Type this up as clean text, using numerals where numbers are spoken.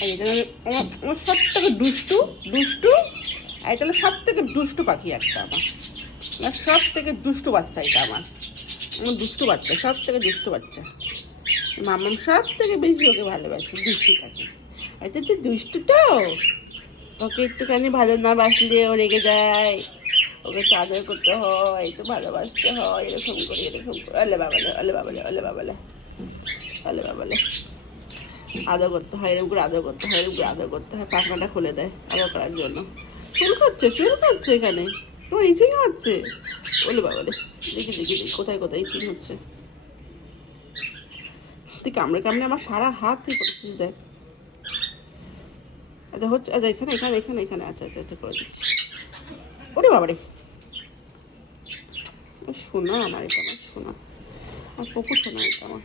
আর এটা আমার সব থেকে দুষ্টু দুষ্টু, আর এটা হলো সব থেকে দুষ্টু পাখি একটা আমার সব থেকে দুষ্টু বাচ্চা। এটা আমার দুষ্টু বাচ্চা, সব থেকে দুষ্টু বাচ্চা। মামাম সব থেকে বেশি ওকে ভালোবাসে, দুষ্টুটাকে। আচ্ছা তুই দুষ্টু তো, ওকে একটুখানি ভালো না বাসলে ও রেগে যায়, ওকে চাদর করতে হয়, একটু ভালোবাসতে হয়, এরকম করে এরকম করে। আলে বাবালে, আলে বাবালে, আলে বাবালে, আলে বাবালে, আদর করতে হয়, এরকম করে আদর করতে হয়, এরকম করে আদর করতে হয়। পাখনাটা খুলে দেয় আদর করার জন্য। চুল করছে এখানে, তোমার ইচিং হচ্ছে। ওলে বাবালে, দেখি দেখি দেখি কোথায় কোথায় ইচিং হচ্ছে। তুই কামড়ে কামড়ে আমার সারা হাত তুই করছিস, দেখ। আচ্ছা হচ্ছে, আচ্ছা এখানে এখানে এখানে এখানে, আচ্ছা আচ্ছা আচ্ছা করে দিচ্ছি। ওরে বাবারে, শোনা আমার, এটা আমার শোনা, আর পুকুর শোনা এটা আমার।